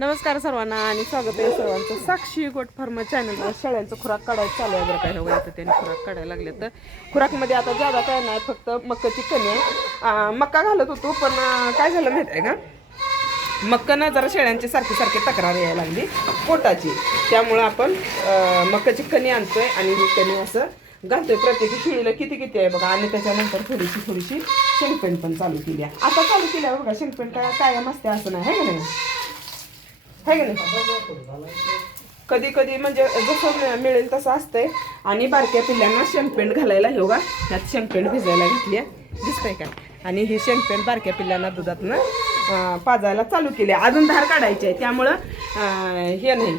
नमस्कार सर्वांना आणि स्वागत आहे सर्वांचं साक्षी गोट फार्म चॅनलवर. शेळ्यांचं खुराक काढायचं चालू आहे. बरं काय हो आता त्यांनी खुराक काढायला लागले तर. खुराकमध्ये आता जादा काय नाही फक्त मक्काची कणी आहे. मक्का घालत होतो पण काय झालं माहीत आहे का? मक्कानं जरा शेळ्यांची सारखी सारखी तक्रार यायला लागली. पोटाची. त्यामुळं आपण मक्काची कणी आणतोय आणि ही कणी असं घालतोय. प्रत्येकी शिळीला किती किती आहे बघा. आणि त्याच्यानंतर थोडीशी थोडीशी शेंगपेंट पण चालू केली आहे. आता चालू केल्यावर बघा शेंगपेंट काय कायम असते असं नाही आहे का नाही? आहे का नाही. कधी कधी म्हणजे जसं मिळेल तसं असतंय. आणि बारक्या पिल्लांना शेंगपेंट घालायला हे बघा ह्यात शेंगपेंट भिजायला घेतली आहे. दिसतंय का आणि ही शेंगपेंट बारक्या पिल्ल्यांना दुधातनं पाजायला चालू केली आहे. अजून धार काढायची आहे. त्यामुळं हे नाही.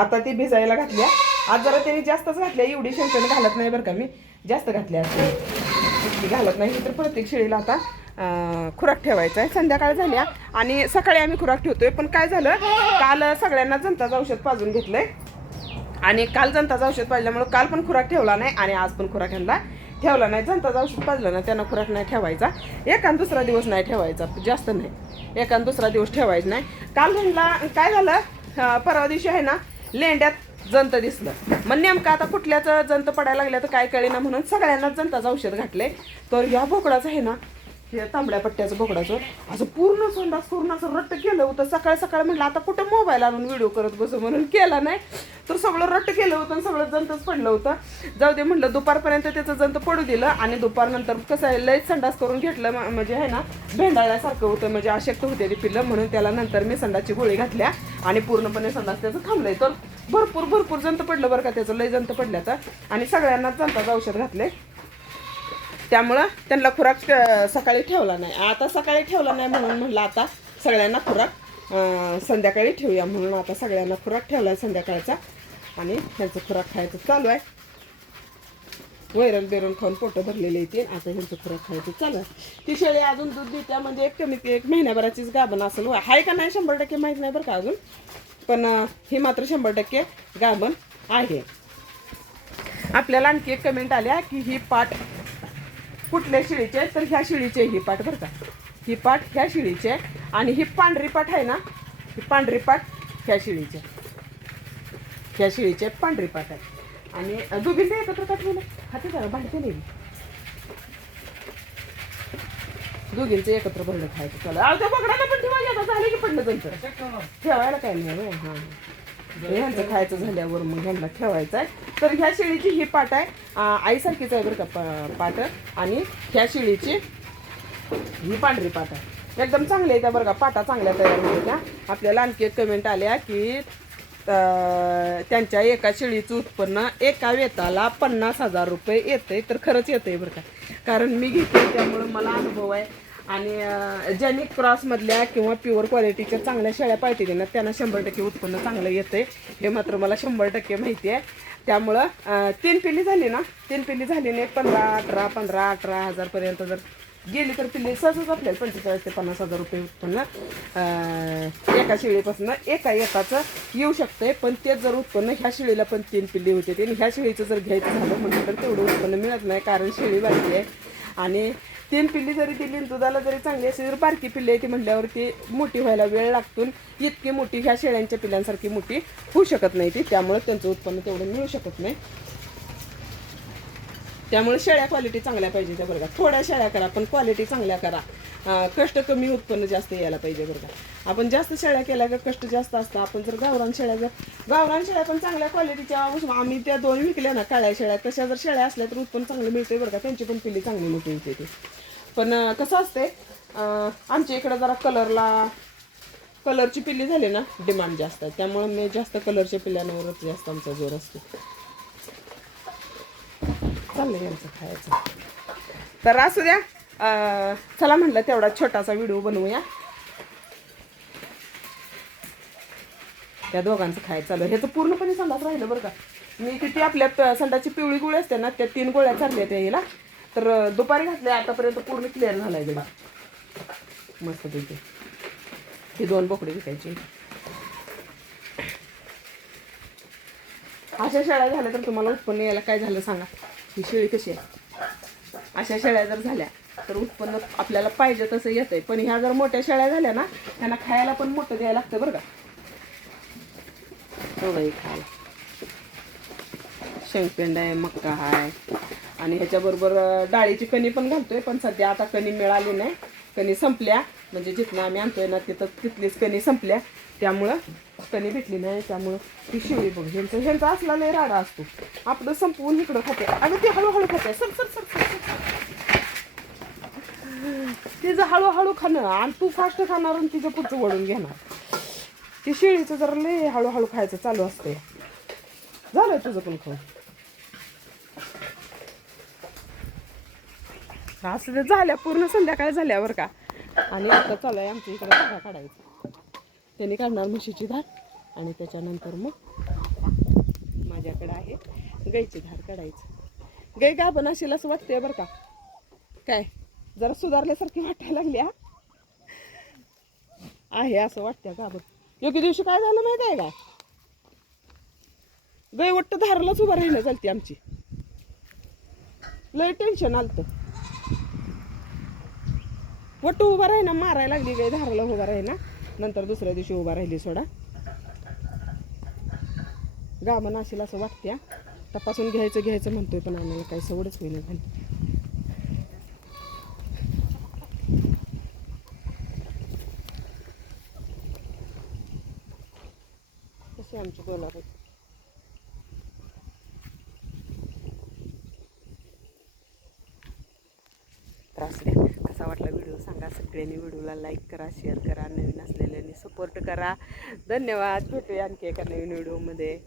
आता ती भिजायला घातल्या आज जरा त्यांनी जास्तच घातल्या एवढी शेंगपेंट घालत नाही बरं का मी. जास्त घातल्या असते घालत नाही. तर प्रत्येक शेळीला आता खुराक ठेवायचा आहे संध्याकाळ झाल्या आणि सकाळी आम्ही खुराक ठेवतोय. पण काय झालं? काल सगळ्यांना जनताचं औषध पाजून घेतलंय. आणि काल जनताचं औषध पाजल्यामुळे काल पण खुराक ठेवला नाही आणि आज पण खुराक ह्यांना ठेवला नाही. जनताचं औषध पाजलं ना त्यांना खुराक नाही ठेवायचा. एकान दुसरा दिवस नाही ठेवायचा. जास्त नाही. एकान दुसरा दिवस ठेवायचा नाही. काल ह्यांना काय झालं? परवा दिवशी आहे ना लेंड्यात जंत दिसलं. मग नेमकं आता कुठल्याचं जंत पडायला लागल्या तर काय कळेना म्हणून सगळ्यांनाच जंताचं औषध घातले तर या बोकडाचं आहे ना हे तांबड्या पट्ट्याचं बोकडाचं असं पूर्ण संडास पूर्ण असं रट्ट केलं होतं. सकाळ सकाळ म्हटलं आता कुठं मोबाईल आणून व्हिडिओ करत बसू म्हणून केला नाही. तर सगळं रट्ट केलं होतं आणि सगळं जंतच पडलं होतं. जाऊ दे म्हटलं दुपारपर्यंत त्याचं जंत पडू दिलं आणि दुपारनंतर कसं आहे लयच संडास करून घेतलं. म्हणजे आहे ना भेंडाळल्यासारखं होतं. म्हणजे अशक्त होते ते पिल्लं. म्हणून त्याला नंतर मी संडासची गोळी घातल्या आणि पूर्णपणे संडास त्याचं थांबलंय. तर भरपूर भरपूर जंत पडलं बरं का त्याचं. लय जंत पडल्याचं. तर आणि सगळ्यांनाच जंताचं औषध घातलंय. त्यामुळं त्यांना खुराक सकाळी ठेवला नाही. आता सकाळी ठेवला नाही म्हणून म्हणलं आता सगळ्यांना खुराक संध्याकाळी ठेवूया म्हणून आता सगळ्यांना खुराक ठेवला आहे संध्याकाळचा आणि त्यांचं खुराक खायचं चालू आहे. वैरण बिरण खाऊन पोटं भरलेले येते आता ह्यांचं खुराक खायचं चालू आहे. ती शेळी अजून दूध देत्या म्हणजे एक कमी एक महिन्याभराचीच गाभण असेल हो. आहे का नाही शंभर टक्के माहीत नाही बरं का अजून. पण ही मात्र शंभर टक्के गाभण आहे. आपल्याला आणखी एक कमेंट आल्या की ही पाठ कुठल्या शिळीचे आहे? तर ह्या शिळीचे ही पाट बरं का. ही पाट ह्या शिळीची आहे आणि ही पांढरी पाट आहे ना ही पांढरी पाट ह्या शिळीची. ह्या शिळीचे पांढरी पाट आहे. आणि दोघींचे एकत्र का ठेवलं हाती जरा बाहेर नाही. दोघींचे एकत्र भरलं खायचं. चला अहो त्या बघडाला पण ठेवायला आता झालं की पडलं त्यांचं ठेवायला काय नाही हां हे. ह्यांचं खायचं झाल्यावर मग ह्यांना ठेवायचं आहे. तर ह्या शेळीची ही पाट आहे. आईसारखीच आहे बरं का पा- पाट. आणि ह्या शेळीची ही पांढरी पाट आहे. एकदम चांगली आहे त्या बरं का. पाटा चांगल्या तयार होत्या आपल्याला आणखी एक कमेंट आल्या की त्यांच्या एका शेळीचं उत्पन्न एका वेताला पन्नास हजार रुपये येते तर खरंच येतंय बरं का. कारण मी घेते त्यामुळं मला अनुभव आहे. आणि ज्यांनी क्रॉसमधल्या किंवा प्युअर क्वालिटीच्या चांगल्या शेळ्या पाळतील ना त्यांना शंभर टक्के उत्पन्न चांगलं येतंय. हे मात्र मला शंभर टक्के माहिती आहे. त्यामुळं तीन पिल्ली झाली ना? तीन पिल्ली झाली ना पंधरा अठरा पंधरा अठरा हजारपर्यंत जर गेली तर पिल्ली सहजच आपल्याला पंचेचाळीस ते पन्नास हजार रुपये उत्पन्न एका शेळीपासून एका एकाचं येऊ शकतंय. पण ते जर उत्पन्न ह्या शेळीला पण तीन पिल्ली होते आणि ह्या शेळीचं जर घ्यायचं झालं म्हटलं तर तेवढं उत्पन्न मिळत नाही. कारण शेळी बाकी आहे. आणि तीन पिल्ली जरी दिली दुधाला जरी चांगली असेल जर बारकी पिल्ली आहे ती म्हटल्यावरती मोठी व्हायला वेळ लागतो इतकी मोठी ह्या शेळ्यांच्या पिल्लांसारखी मोठी होऊ शकत नाही ती. त्यामुळे त्यांचं उत्पन्न तेवढं मिळू शकत नाही. त्यामुळे शेळ्या क्वालिटी चांगल्या पाहिजे त्या बरं का. थोड्या शेळ्या करा पण क्वालिटी चांगल्या करा. कष्ट कमी उत्पन्न जास्त यायला पाहिजे बरं का. आपण जास्त शेळ्या केल्या का कष्ट जास्त असतं. आपण जर गावरान शेळ्या जर गावरान शेळ्या पण चांगल्या क्वालिटीच्या आम्ही त्या दोन विकल्या ना काळ्या शेळ्या. तशा जर शेळ्या असल्या तर उत्पन्न चांगलं मिळते बरं का. त्यांची पण पिल्ली चांगली मोठी होते ती. पण कसं असते आमच्या इकडं जरा कलरला कलरची पिल्ली झाली ना डिमांड जास्त. आहे त्यामुळे मी जास्त कलरच्या पिल्ल्यांवरच जास्त आमचा जोर असतो. चाललंय यांचं खायचं. तर असू द्या चला म्हटलं तेवढा छोटासा व्हिडिओ बनवूया. त्या दोघांचं खायचं चालू ह्याचं पूर्णपणे संडास राहिलं बरं का. मी किती आपल्या संडाची पिवळी गोळी असते ना त्या तीन गोळ्या चालल्या त्या हिला. तर दुपारी घातल्या आतापर्यंत पूर्ण क्लिअर झालाय गडा मस्त पैकी ही दोन बोकडे विकायची. अशा शाळा झाल्या तर तुम्हाला उत्पन्न यायला काय झालं सांगा. ही शेळी कशी आहे? अशा शेळ्या जर झाल्या तर उत्पन्न आपल्याला पाहिजे तसं येतंय. पण ह्या जर मोठ्या शेळ्या झाल्या ना त्यांना खायला पण मोठं द्यायला लागतं बरं का. हो खायला शेंगपेंड आहे मक्का आहे आणि ह्याच्याबरोबर डाळीची कणी पण घालतोय पण सध्या आता कणी मिळाली नाही. कणी संपल्या. म्हणजे जिथनं आम्ही आणतोय ना तिथं तिथलीच कणी संपल्या. त्यामुळं कणी भेटली नाही त्यामुळं ती शिवली बघ. ह्यांचं ह्यांचा असला लय राडा असतो. आपलं संपवून इकडं खाते आणि ते हळूहळू खाते सर सर सर सर तिचं हळूहळू खाणं आणि तू फास्ट खाणार आणि तिचं पुढचं वळून घेणार. ती शेळीचं जरा लय हळूहळू खायचं चालू असते झालं तुझं पण खाऊ. असं झाल्या पूर्ण संध्याकाळ झाल्यावर का? आणि आता चालू आहे आमच्या इकडे काढायचं. त्याने काढणार म्हशीची धार आणि त्याच्यानंतर मग माझ्याकडं आहे गाईची धार काढायची. गाई गाभण असेल असं वाटते बरं का? काय? जरा सुधारल्यासारखी वाटायला लागली हा? आहे असं वाटतं गाभण. योग्य दिवशी काय झालं माहिती आहे काय गाई वाटतं धारालाच उभं राहिलं चालते आमची. लय टेन्शन आलतं. वट्ट उभा राहिना मारायला लागली गाय धाराला उभा राहिना नंतर दुसऱ्या दिवशी उभा राहिली सोडा. गाभण असेल असं वाटत्या. तपासून घ्यायचं घ्यायचं म्हणतोय पण आम्हाला काही सवडच होईना झाली. तशी आमची बोलावे त्रास द्या कसा वाटला व्हिडिओ सांगा. सगळ्यांनी व्हिडिओला लाईक करा शेअर करा नवीन असलेल्यांनी सपोर्ट करा. धन्यवाद. भेटूया आणखी एका नवीन व्हिडिओमध्ये.